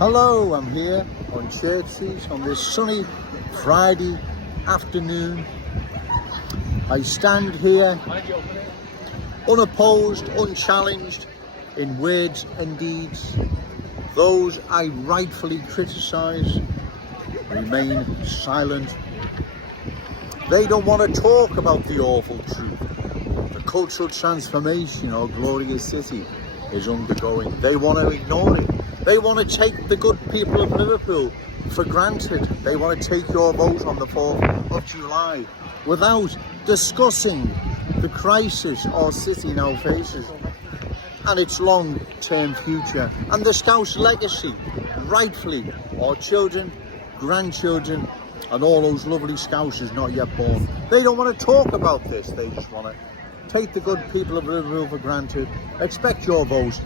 Hello, I'm here on Churches on this sunny Friday afternoon. I stand here unopposed, unchallenged in words and deeds. Those I rightfully criticise remain silent. They don't want to talk about the awful truth. The cultural transformation our glorious city is undergoing. They want to ignore it. They want to take the good people of Liverpool for granted. They want to take your vote on the 4th of July without discussing the crisis our city now faces and its long-term future and the Scouse legacy, rightfully our children, grandchildren and all those lovely Scousers not yet born. They don't want to talk about this. They just want to take the good people of Liverpool for granted. Expect your vote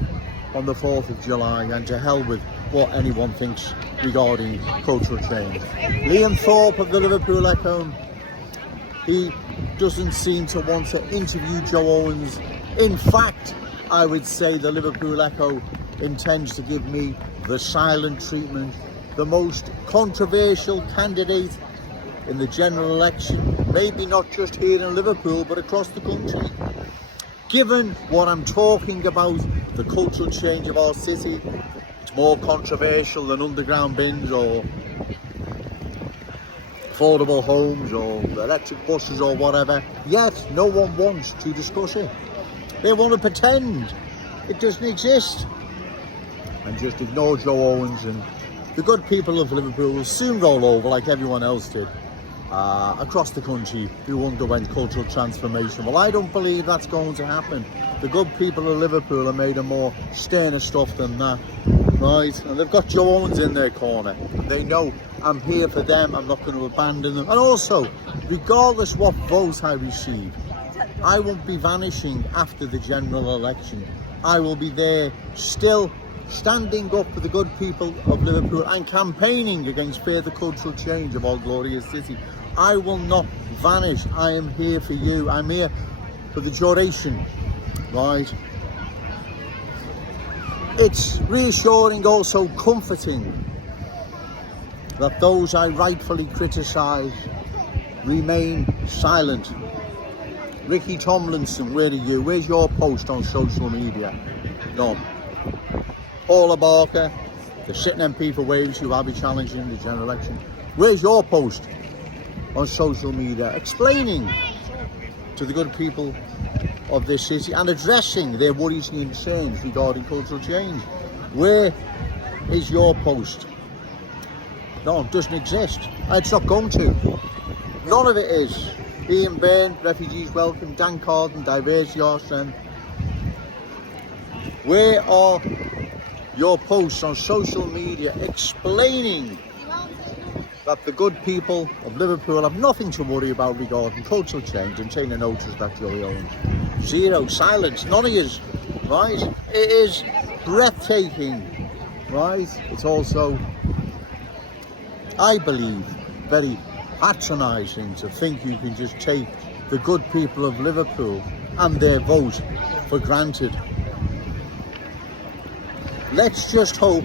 on the 4th of July and to hell with what anyone thinks regarding cultural change. Liam Thorpe of the Liverpool Echo, he doesn't seem to want to interview Joe Owens. In fact, I would say the Liverpool Echo intends to give me the silent treatment, the most controversial candidate in the general election, maybe not just here in Liverpool but across the country. Given what I'm talking about, the cultural change of our city, it's more controversial than underground bins or affordable homes or electric buses or whatever, yet no one wants to discuss it. They want to pretend it doesn't exist and just ignore Joe Owens, and the good people of Liverpool will soon roll over like everyone else did across the country who underwent cultural transformation. Well, I don't believe that's going to happen. The good people of Liverpool are made of more sterner stuff than that, right? And they've got Joe Owens in their corner. They know I'm here for them. I'm not going to abandon them. And also, regardless what vote I receive, I won't be vanishing after the general election. I will be there still standing up for the good people of Liverpool and campaigning against further cultural change of our glorious city. I will not vanish. I am here for you. I'm here for the duration, right? It's reassuring, also comforting, that those I rightfully criticise remain silent. Ricky Tomlinson, where are you? Where's your post on social media? None. Paula Barker, the sitting MP for Wales, who I'll be challenging the general election. Where's your post on social media explaining to the good people of this city and addressing their worries and concerns regarding cultural change? Where is your post? No, it doesn't exist. It's not going to. None of it is. Ian Byrne, Refugees Welcome, Dan Carden, Diversity Our Strength. Where are your posts on social media explaining that the good people of Liverpool have nothing to worry about regarding cultural change and taking notice of that Joey Owens? Zero, silence, none of yous, right? It is breathtaking, right? It's also, I believe, very patronising to think you can just take the good people of Liverpool and their vote for granted. Let's just hope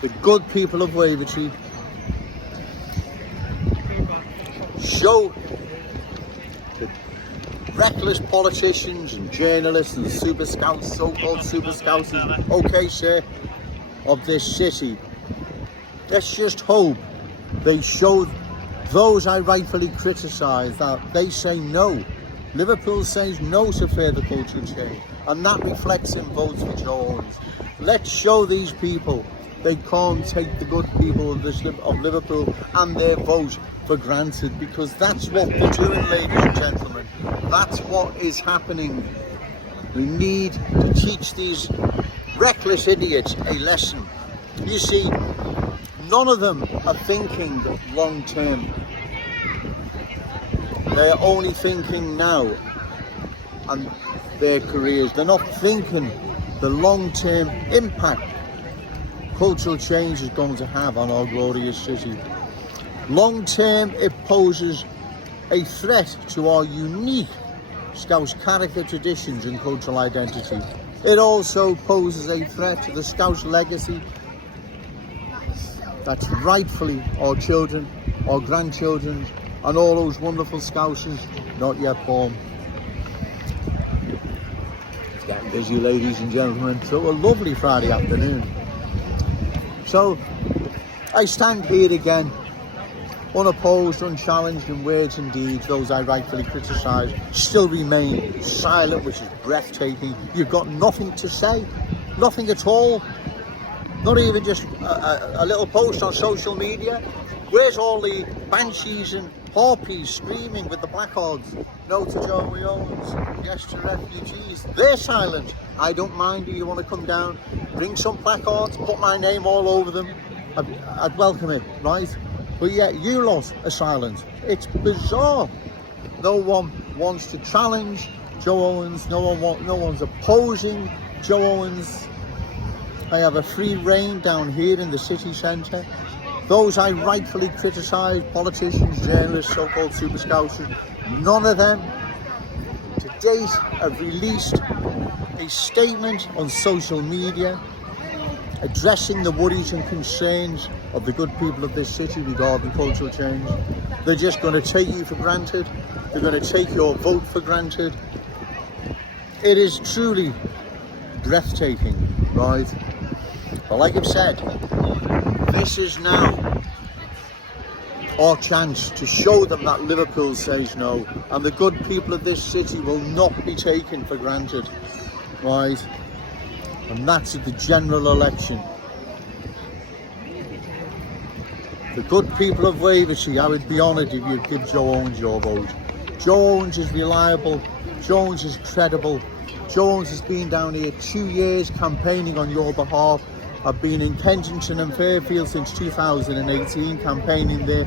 the good people of Wavertree show the reckless politicians and journalists and super scouts, so-called super scousers, okay sir, of this city. Let's just hope they show those I rightfully criticise that they say no. Liverpool says no to further cultural change, and that reflects in votes for Joe Owens. Let's show these people they can't take the good people of Liverpool and their vote for granted, because that's what they're doing, ladies and gentlemen. That's what is happening. We need to teach these reckless idiots a lesson. You see, none of them are thinking long term. They're only thinking now and their careers. They're not thinking the long-term impact cultural change is going to have on our glorious city. Long-term, it poses a threat to our unique Scouse character, traditions and cultural identity. It also poses a threat to the Scouse legacy, that's rightfully our children, our grandchildren, and all those wonderful Scousers not yet born. It's getting busy, ladies and gentlemen, so a lovely Friday afternoon. So I stand here again, unopposed, unchallenged in words and deeds. Those I rightfully criticise still remain silent, which is breathtaking. You've got nothing to say, nothing at all. Not even just a little post on social media. Where's all the banshees and harpies screaming with the placards? No to Joey Owens, yes to refugees. They're silent. I don't mind if you want to come down, bring some placards, put my name all over them. I'd welcome it, right? But yet you lot are silent. It's bizarre. No one wants to challenge Joe Owens. No one's opposing Joe Owens. I have a free reign down here in the city centre. Those I rightfully criticise, politicians, journalists, so-called super scousers, none of them to date have released a statement on social media addressing the worries and concerns of the good people of this city regarding cultural change. They're just going to take you for granted. They're going to take your vote for granted. It is truly breathtaking, right? But like I've said, this is now our chance to show them that Liverpool says no, and the good people of this city will not be taken for granted, right? And that's at the general election. The good people of Wavertree, I would be honoured if you'd give Joe Owens your vote. Joe Owens is reliable, Joe Owens is credible, Joe Owens has been down here 2 years campaigning on your behalf. I've been in Kensington and Fairfield since 2018, campaigning there,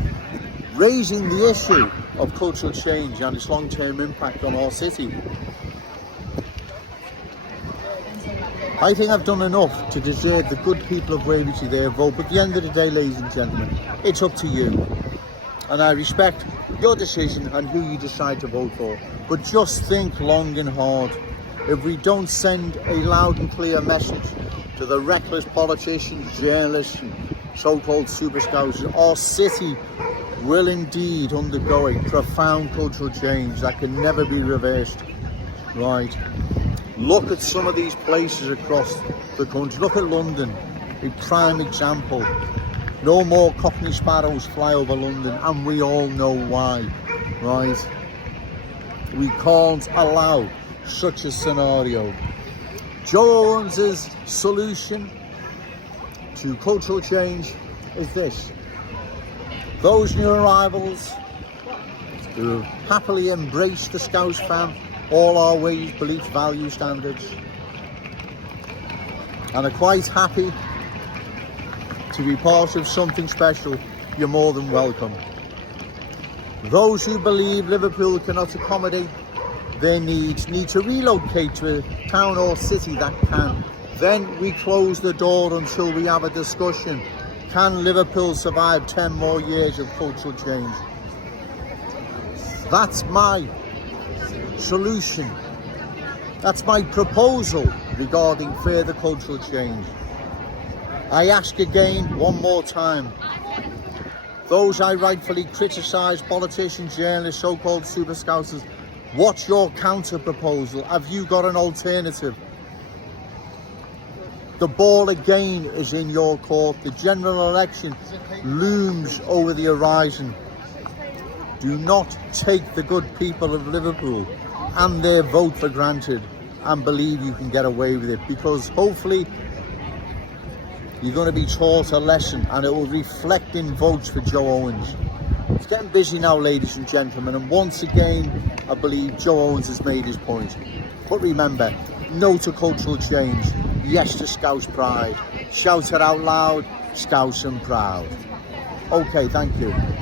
raising the issue of cultural change and its long-term impact on our city. I think I've done enough to deserve the good people of Wavertree their vote, but at the end of the day, ladies and gentlemen, it's up to you. And I respect your decision and who you decide to vote for. But just think long and hard. If we don't send a loud and clear message to the reckless politicians, journalists, and so-called super scousers, our city will indeed undergo a profound cultural change that can never be reversed, right? Look at some of these places across the country. Look at London, a prime example. No more Cockney sparrows fly over London, and we all know why, right? We can't allow such a scenario. Joe Owens' solution to cultural change is this. Those new arrivals who happily embrace the Scouse fam, all our ways, beliefs, values, standards, and are quite happy to be part of something special, you're more than welcome. Those who believe Liverpool cannot accommodate their needs need to relocate to a town or city that can. Then we close the door until we have a discussion. Can Liverpool survive 10 more years of cultural change? That's my solution. That's my proposal regarding further cultural change. I ask again, one more time, those I rightfully criticise, politicians, journalists, so-called super scousers, what's your counter proposal? Have you got an alternative? The ball again is in your court. The general election looms over the horizon. Do not take the good people of Liverpool and their vote for granted and believe you can get away with it, because hopefully you're going to be taught a lesson and it will reflect in votes for Joe Owens. It's getting busy now, ladies and gentlemen, and once again I believe Joe Owens has made his point. But remember, no to cultural change, yes to Scouse pride. Shout it out loud, Scouse and proud. Okay, thank you.